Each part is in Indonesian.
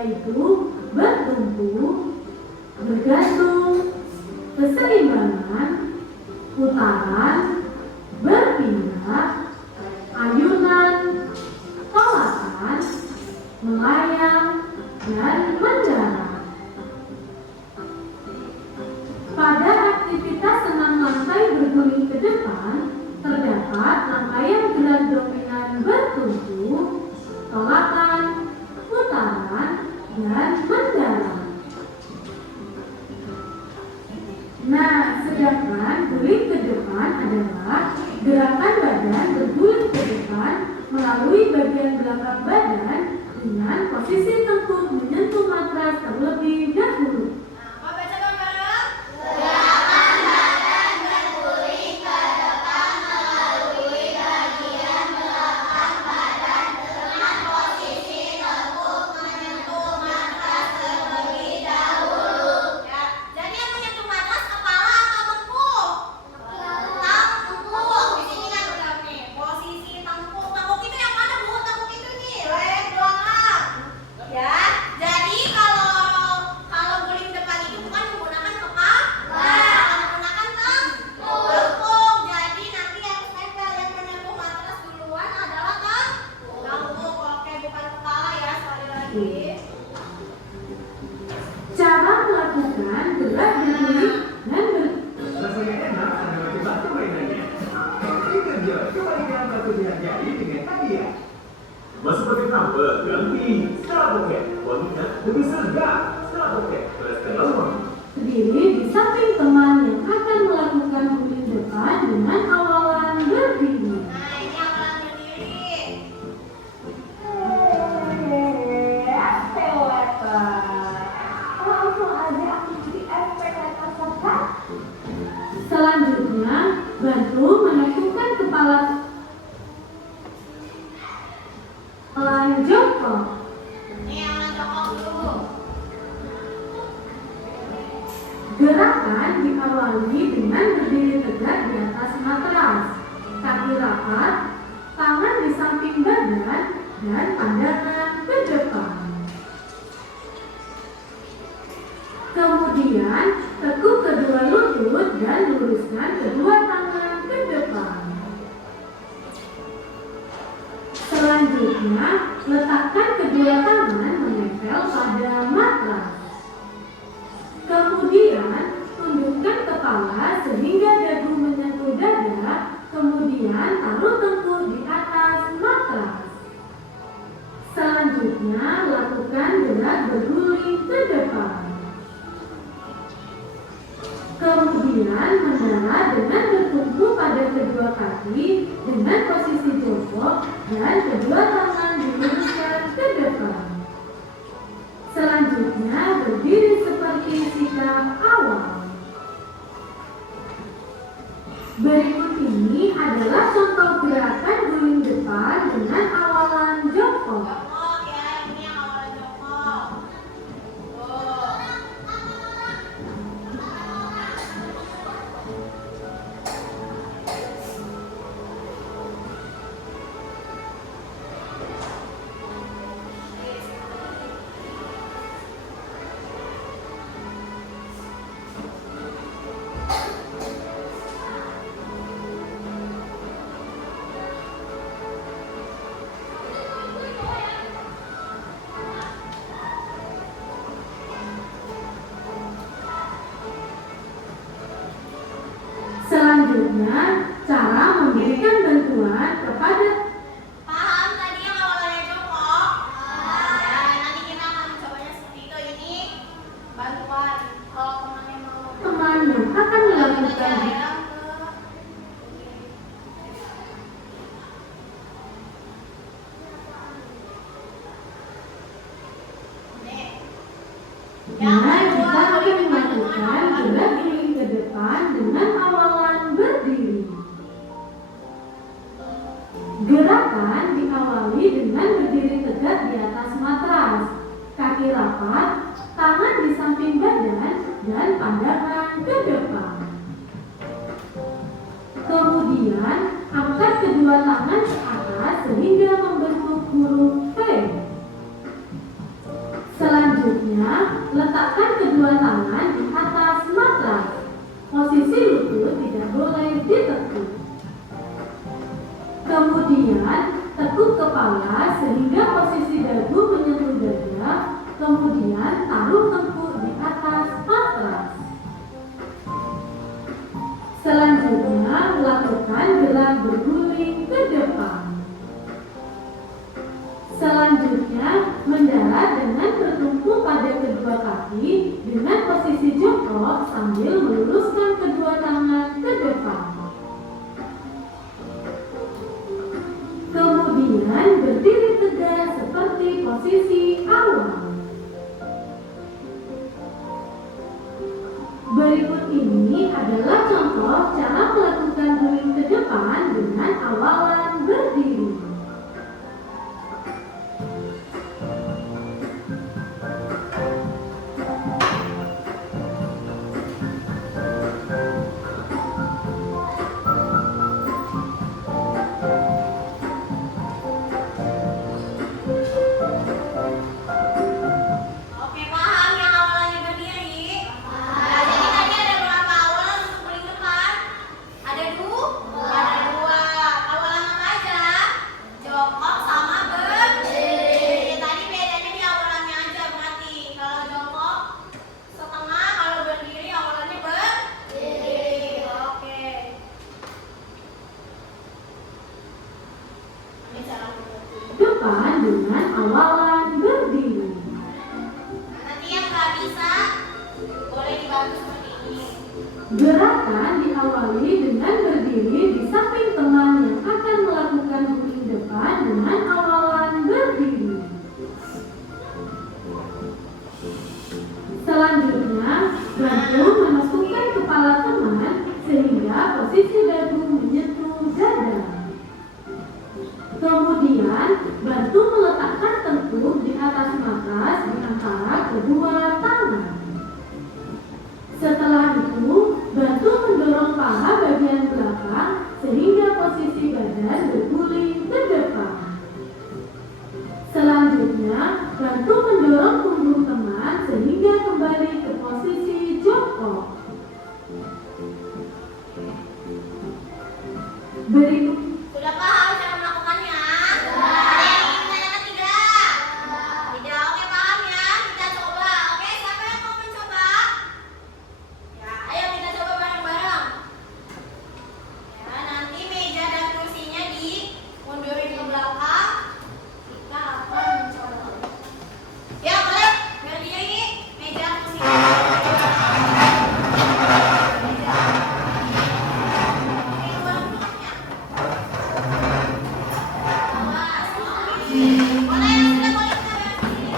yaitu bertumpu, bergantung, keseimbangan, putaran, berpindah, ayunan, tolakan, melayang, dan mendarat. Pada aktivitas senam lantai berguling ke depan, terdapat rangkaian gerak dominan bertumpu, tolakan, putaran, dan mendarat. Nah, sedangkan guling ke depan adalah gerakan badan berguling ke depan melalui bagian belakang badan dengan posisi tengkuk menyentuh matras terlebih dahulu. Cara melakukan gerak berguling dan rasanya enak karena cepat permainannya. Dikerja, kembalikan satu jari dengan hadiah. Masih pakai number ganti Stella Pocket, wanginya lebih segar. Stella Pocket, Stella wangi. berdiri di samping teman yang akan melakukan guling depan dengan awalan berdiri. Selanjutnya, bantu menekukkan kepala pelan jongkok. Gerakan diawali dengan berdiri tegak di atas matras, kaki rapat, tangan di samping badan, dan pandangan ke depan. Kemudian, tekuk kedua lutut dan luruskan kedua tangan ke depan. Selanjutnya, letakkan kedua tangan menempel pada matras. Kemudian, tundukkan kepala sehingga dagu menyentuh dada, kemudian taruh tengkuk di atas matras. Selanjutnya, lakukan gerak berguling ke depan. Kemudian, mendarat dengan bertumpu pada kedua kaki dengan posisi jongkok dan kedua tangan diluruskan ke depan. Selanjutnya, berdiri seperti sikap awal. Berikut ini adalah contoh gerakan guling depan dengan awalan jongkok. Selanjutnya, cara memberikan bantuan kepada paham tadi yang awalnya jongkok? Ya, nanti kita akan mencobanya seperti itu. Ini bantuan kalau temannya mau teman yang akan melakukan Nah, kita akan melakukan gerak guling ke depan dengan awalan berdiri. Gerakan diawali dengan berdiri tegak di atas matras, kaki rapat, tangan di samping badan, dan pandangan ke depan. Kemudian, angkat kedua tangan ke atas sehingga membentuk huruf V. Selanjutnya, letakkan kedua tangan di atas matras. Posisi lutut tidak boleh ditekuk. Kemudian, tekuk kepala sehingga posisi dagu menyentuh dada. Kemudian, taruh tengkuk di atas matras. Selanjutnya, lakukan gerak berguling ke depan. Selanjutnya, mendarat dengan bertumpu pada kedua kaki dengan posisi jongkok sambil meluruskan kedua tangan ke depan. Kemudian, berdiri tegak seperti posisi awal. Berikut ini adalah contoh cara melakukan guling ke depan dengan awalan berdiri. Oke, paham yang awalannya berdiri? Nah, jadi tadi ada berapa awalan untuk guling depan? Ada dua. Awalan apa aja? Jongkok sama berdiri. Tadi bedanya di awalannya aja berarti. Kalau jongkok setengah, kalau berdiri awalannya berdiri. Oke. Ini cara berdiri. Depan dengan awalan berdiri. Nanti yang nggak bisa boleh dibantu seperti ini. Gerakan diawali dengan berdiri di samping teman yang akan melakukan guling depan dengan awalan berdiri. Selanjutnya, bantu menepukkan kepala teman sehingga posisi dagu menyentuh dada. Kemudian, bantu meletakkan tengkuk di atas matras di antara kedua tangan. Setelah itu, bantu mendorong paha bagian belakang sehingga posisi badan berguling ke depan. Selanjutnya, bantu mendorong punggung teman sehingga kembali ke posisi jongkok. Berikut Sudah paham cara melakukannya? Ada yang ingin menanyakan tidak? Tidak, oke paham ya? Kita coba, oke? Siapa yang mau mencoba? Ya, ayo kita coba bareng-bareng. Ya, nanti meja dan kursinya dimundurin ke belakang. Kita akan mencoba. Ya, boleh. Berdiri, meja kursinya. Meja. Oke, kembali belakangnya. Awas, oke. Mana yang sudah boleh kita berdiri?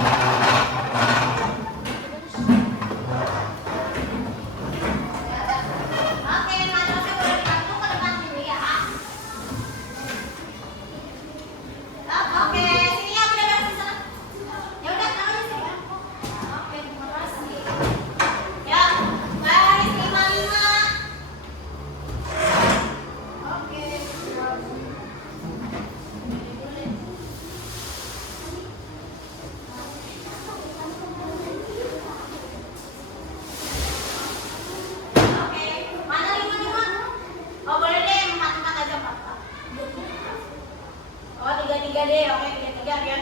Oke, matrasnya boleh dibantu ke depan dulu ya. Oke, sini ya, udah beres di sana. Ya udah, taruh di sini. Oke, terima kasih. Ya, baris 55. Oke. Oke, mana 55? Oh boleh deh, 44 aja 44. Oh 33 deh, oke 33 biar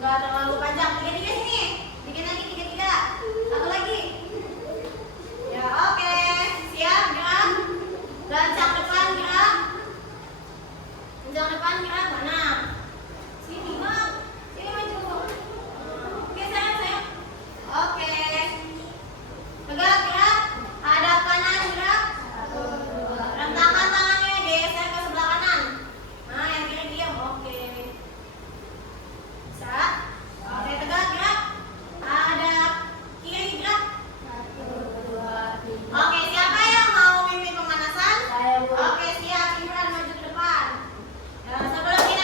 nggak terlalu panjang. 33 sini, bikin lagi 33. Satu lagi. Ya oke, siap gerak. Gancang depan gerak. Gancang depan gerak mana? Sini bang, sini maju. Oke sayang. Oke. Tegak gerak, hadap kanan gerak. Rentangkan tangannya, geser ke sebelah kanan. Nah, yang kiri diam, oke. Bisa? Oke, tegak gerak. Hadap kiri gerak. Oke, siapa yang mau mimpin pemanasan? Oke, siap. Imran maju ke depan. Ya, sebelum kita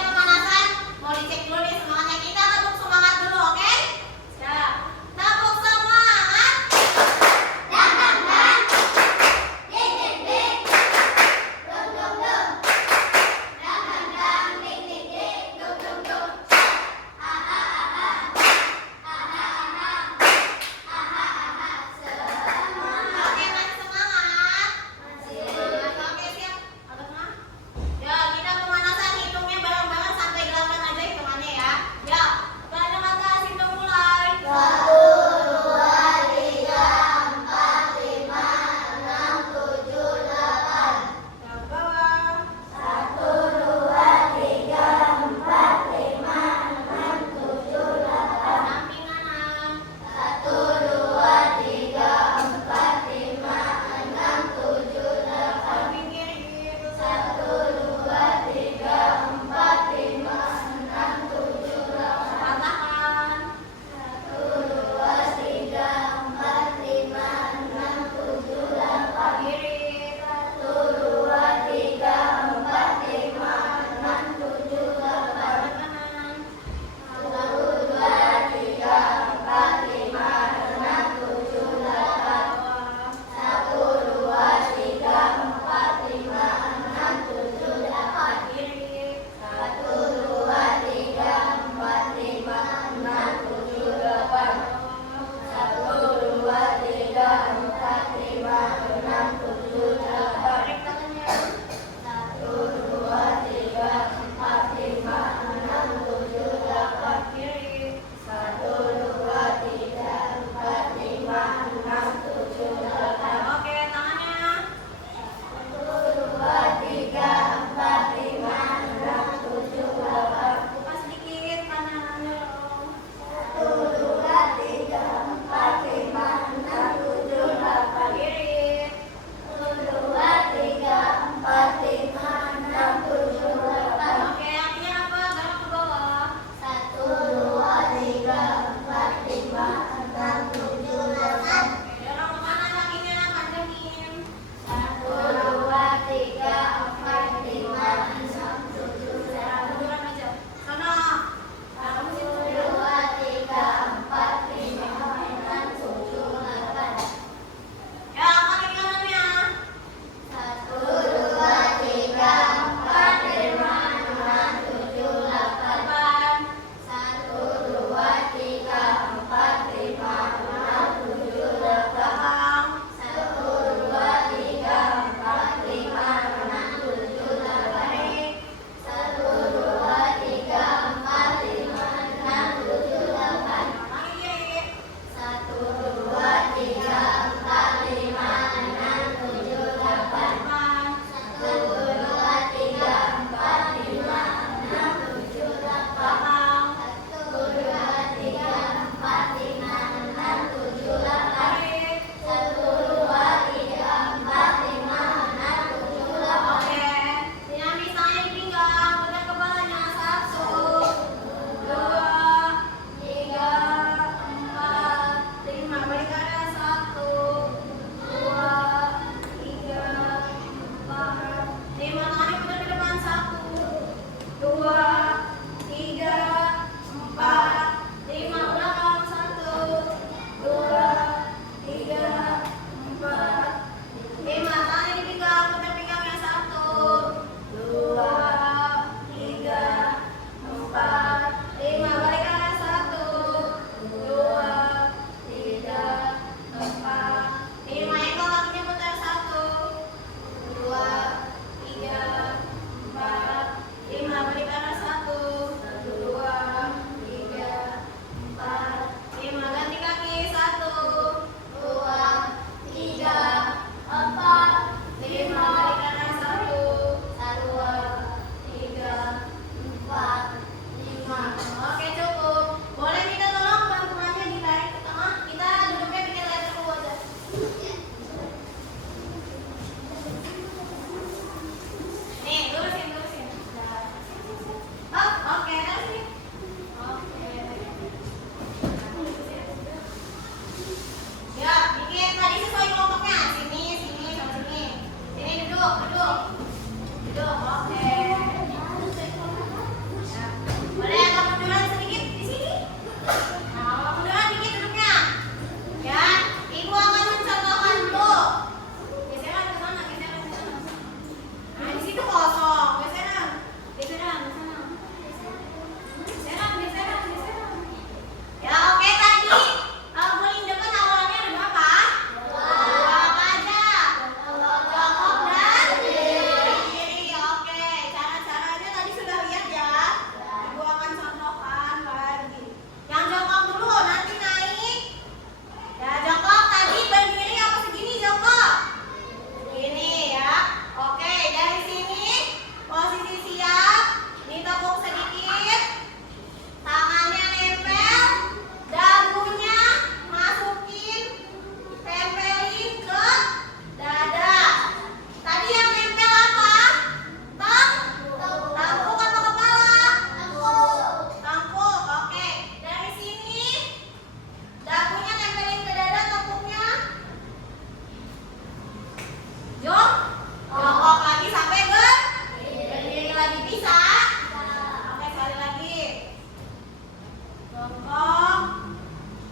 Jongkok.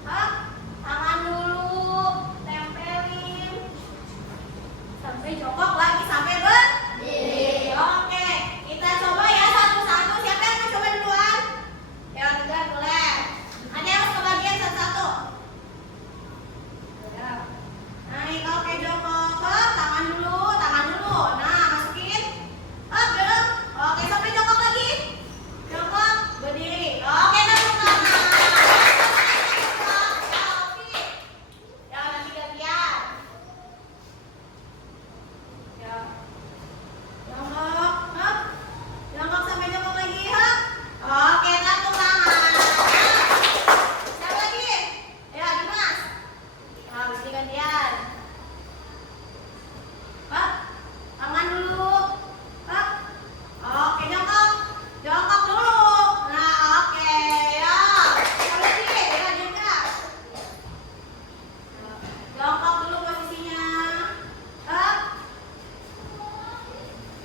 Hap. Tangan dulu. Tempelin. Sampai jongkok lagi sampai berdiri. Oke, kita coba ya satu-satu. Siapa yang mau coba duluan? Ya, tegar boleh. Ada yang harus kebagian satu-satu. Ya. Naik, oke jongkok. Hap, tangan dulu, tangan dulu. Nah, masukin. Hap, belum. Oke, sampai jongkok lagi. Jongkok, berdiri. Oke, tepuk tangan. Ya, oke. Ya, nanti gantian. Ya. Jongkok, hap. Jongkok sampai jongkok lagi, hap. Oke, tepuk tangan. Siapa lagi? Ya, Dimas. Nah, mesti gantian. Hap. Tangan dulu. Hap. Oke, jongkok. Jongkok dulu. Nah, oke. Ya. Siapa lagi? Ya, Dinda. Jongkok dulu posisinya. Hap.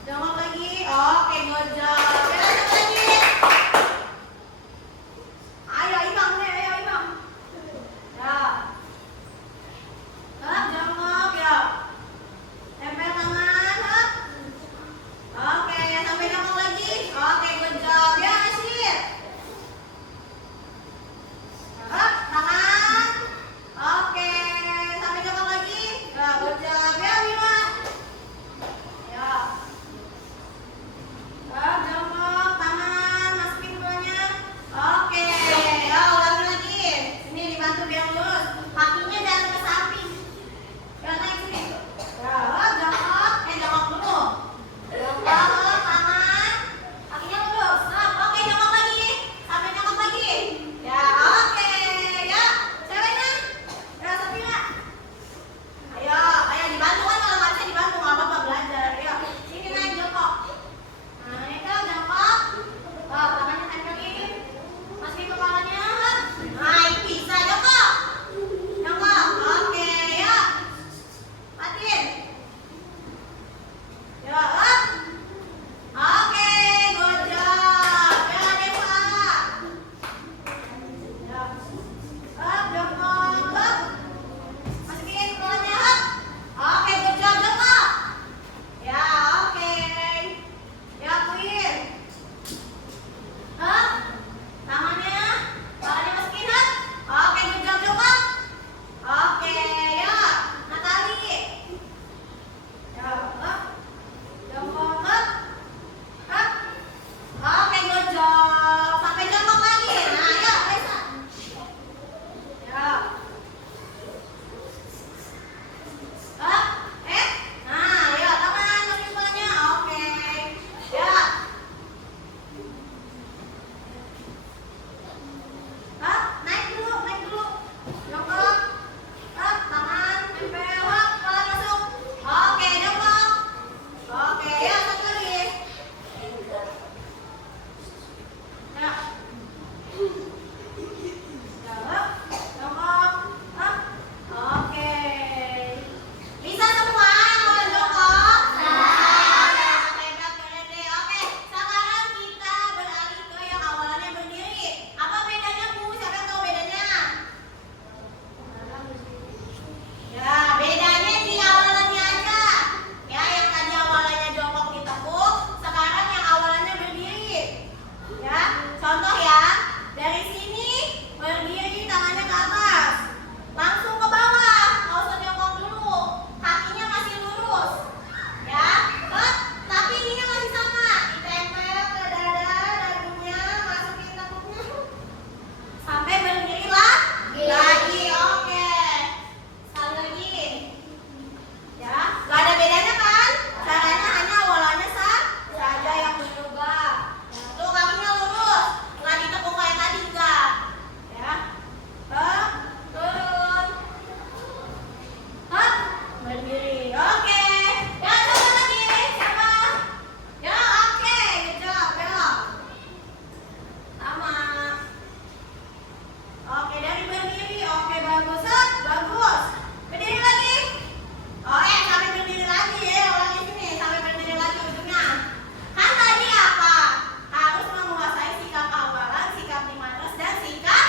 Jongkok lagi. Oke, good job. Ya, siapa lagi? Ayo, Imam deh. Ayo, Imam. Ya. Hap, jongkok. Ya. Tempel tangan. Hap. Oke, sampai jongkok lagi. Oke, good job. Ya, Asyir. Hap, tangan. Oke, sampai jongkok lagi. Ya, good job. Ya, Bima. Ya. Hap, jongkok, tangan, masukin bolanya. Oke, ya ulangi lagi. Ini dibantu biar lurus. Kakinya jangan ke samping. Ya, naik sini. Ya, hap, jongkok. Jongkok dulu. Jongkok, tangan. Kakinya lurus. Hap, oke, jongkok lagi. Sampai jongkok lagi. Ya, oke. Ya, ceweknya. Ya, Safira. Ayo, ayo dibantu kan kalau nggak bisa dibantu nggak apa-apa belajar. Ayo, sini naik jongkok. Nah, itu jongkok. Oh, tangannya tempelin. Masukin kepalanya. Hap. Naik bisa jongkok. Jongkok. Oke, ya. Matiin. Ya, hap. Oke, good job. Ya, Deva. Ya. Hap, jongkok. Hap. Masukin kepalanya. Hap. Oke, good job, jongkok. Ya, oke. Ya, Queen. Hap. Tangannya. Tangannya masukin, hap. Oke, good job, jongkok. Oke, ya. Natali. Ya, hap. Jongkok, hap. Hap. Oke, good job. Sampai jongkok lagi. Nah, ya, Raisa. Ya. Hap. Nah, ya, tangan masukin kepalanya. Oke. Ya. Hap, naik dulu, naik dulu. Jongkok. Hap, tangan tempel. Hap, kepala masuk. Oke, jongkok. Oke, ya, satu lagi. Ya. Ya, hap, jongkok. Hap. Oke. Bisa semua yang mau jongkok? Oke, berat keren deh. Oke, sekarang kita beralih ke yang awalannya berdiri. Apa bedanya, Bu? Siapa yang tahu bedanya? Ya, bedanya di awalannya aja. Ya, yang tadi awalannya jongkok ditekuk, sekarang yang awalannya berdiri. Ya, contoh ya. Dari sini berdiri tangannya ke atas. Langsung ke bawah. Nggak usah jongkok dulu. Kakinya masih lurus. Ya, hap. Tapi ininya masih sama. Ditempel ke dada, dagunya, masukin tekuknya. Sampai berdiri lagi. Oke. Sekali lagi. Ya, nggak ada bedanya kan? Caranya hanya awalannya saja yang berubah. Tuh kakinya lurus, nggak ditekuk kayak tadi juga. Ya, hap, turun, hap, berdiri. Oke. Ya, coba lagi. Siapa? Ya, oke. Good job. Belok. Sama. Oke, dari berdiri. Oke, bagus. Hap, bagus. Berdiri lagi. Oh, sampai berdiri lagi ya. Ulangi sini. Sampai berdiri lagi ujungnya. Kan tadi apa? Harus menguasai sikap awalan, sikap dimatres, dan sikap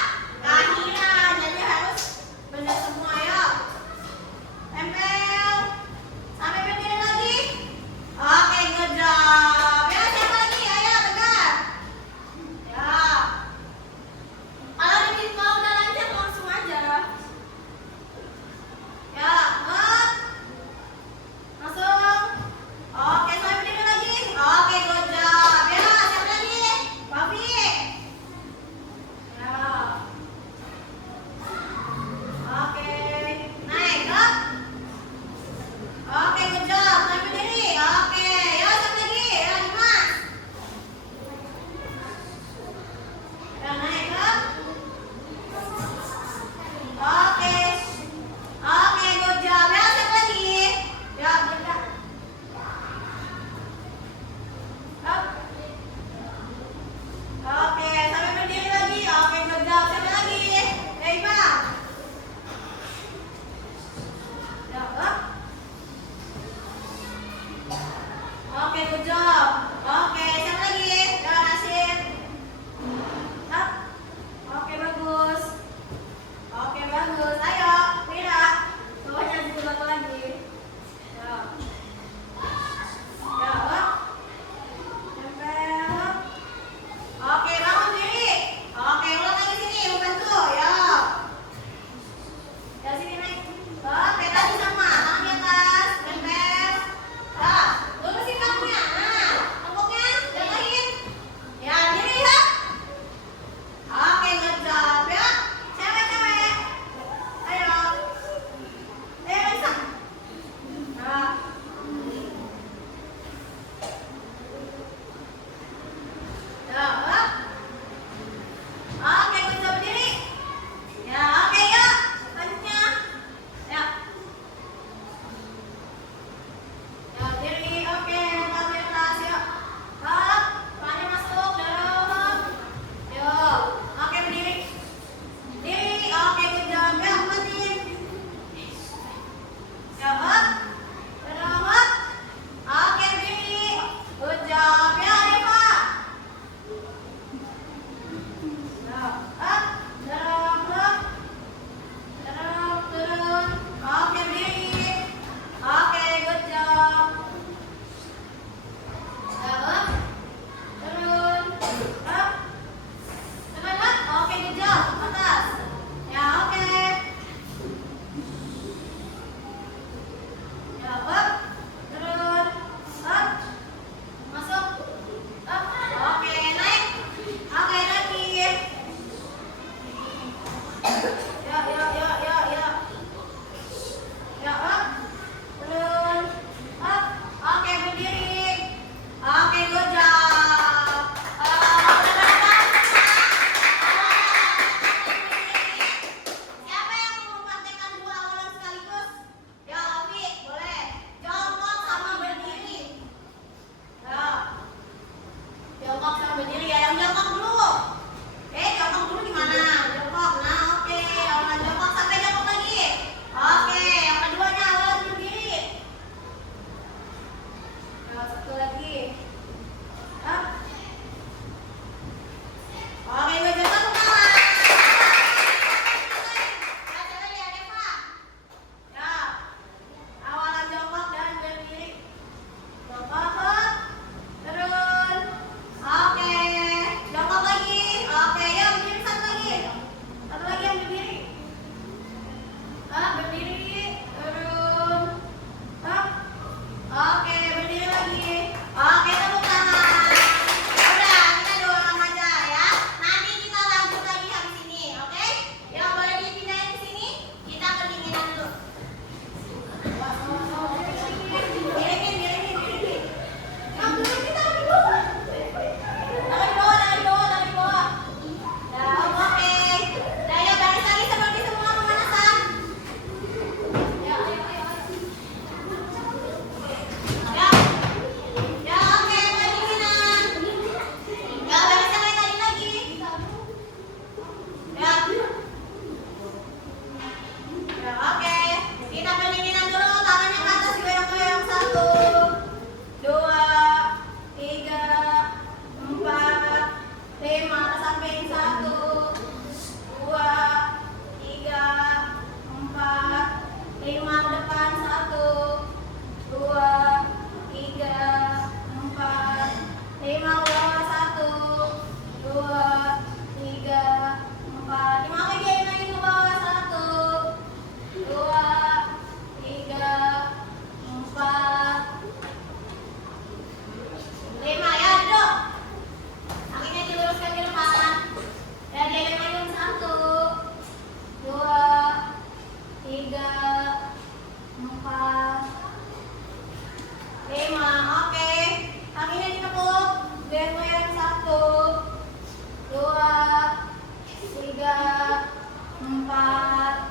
4,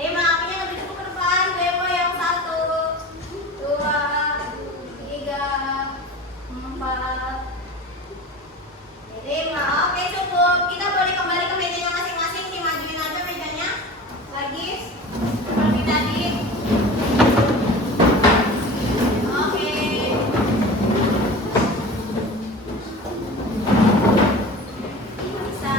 5. Apinya lebih cepat ke depan. Demo yang 1, 2, 3, 4, 5. Oke, cukup. Kita boleh kembali ke mejanya masing-masing. Dimajuin aja mejanya lagi seperti tadi. Oke. Bisa.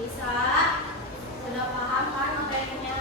Bisa? Sudah paham kan materinya?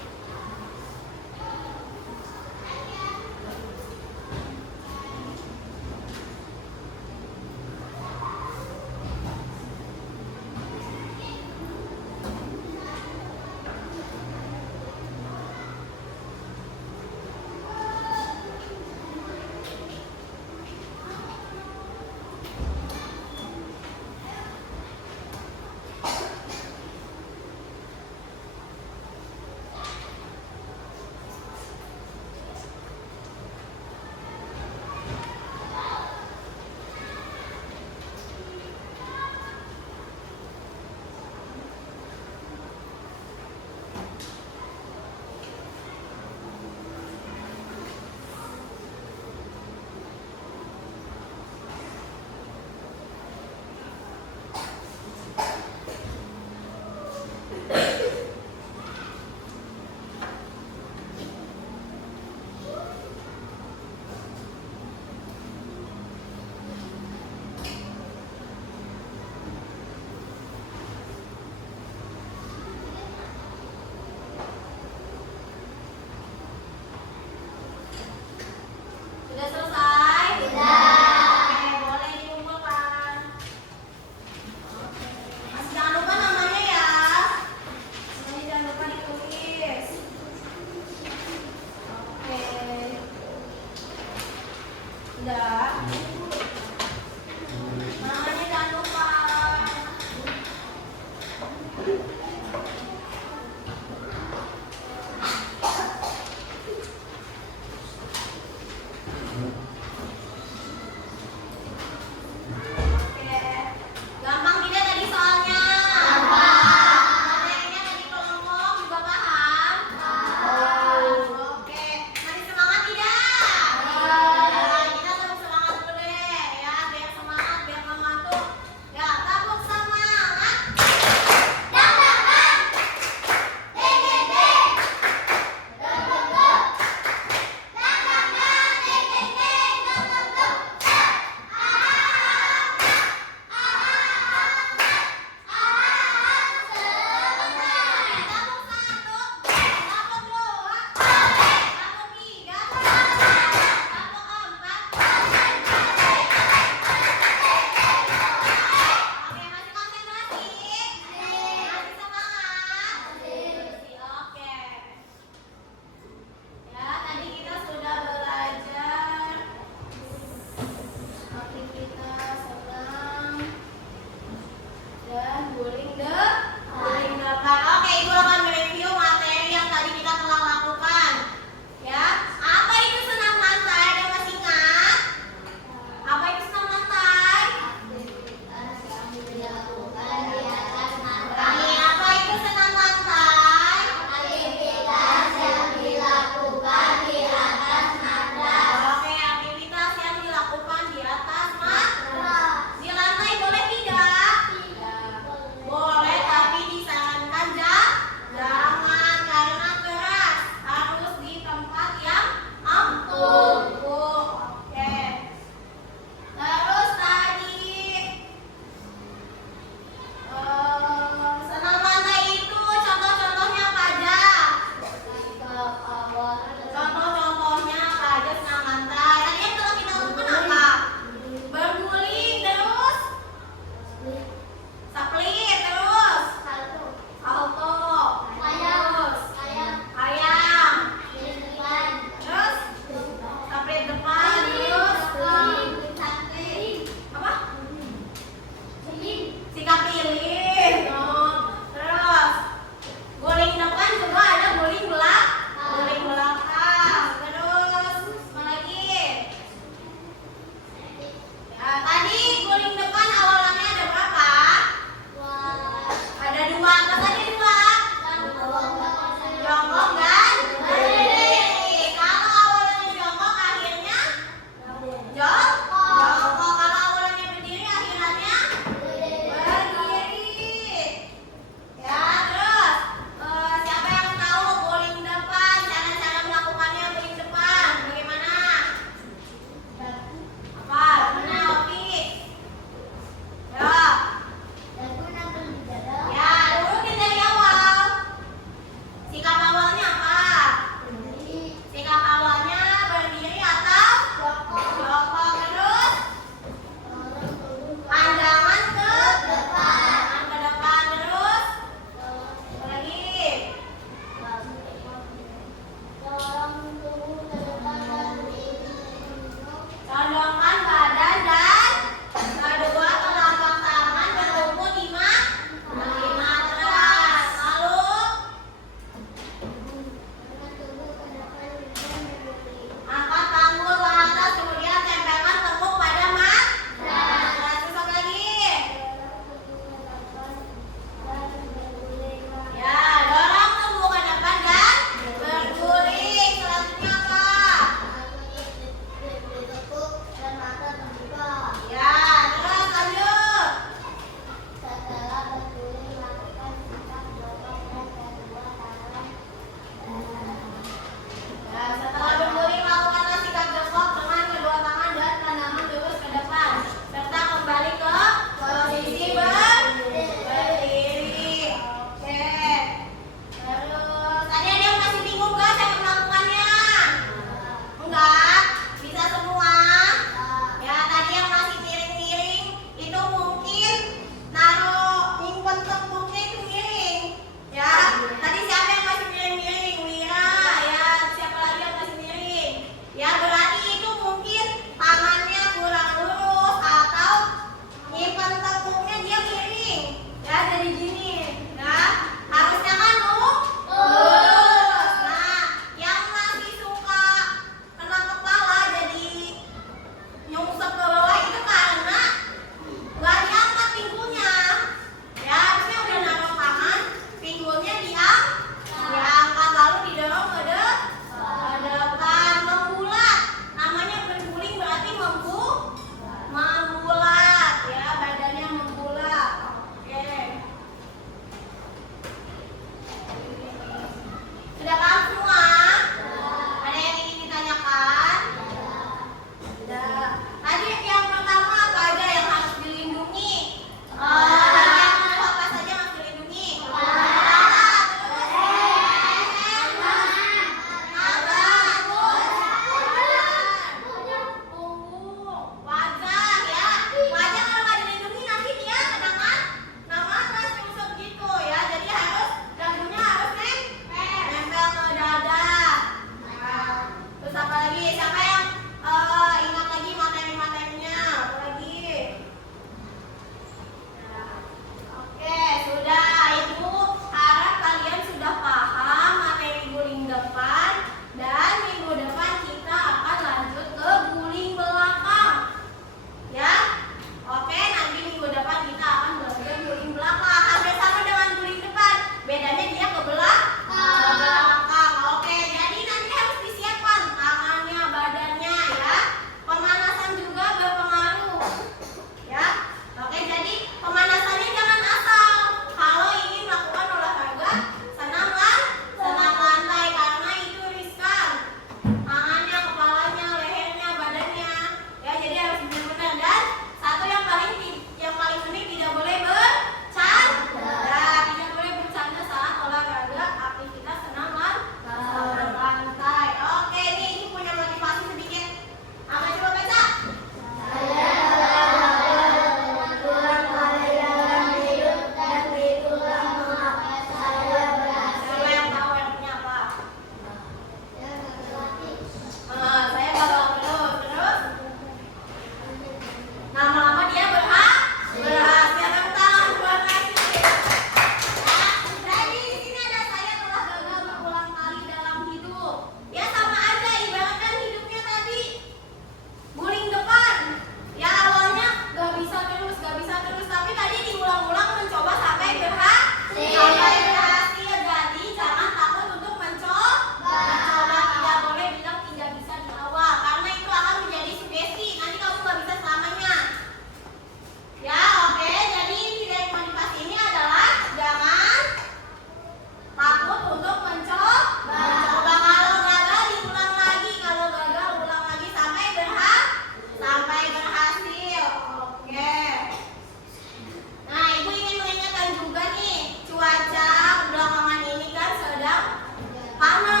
Kanan.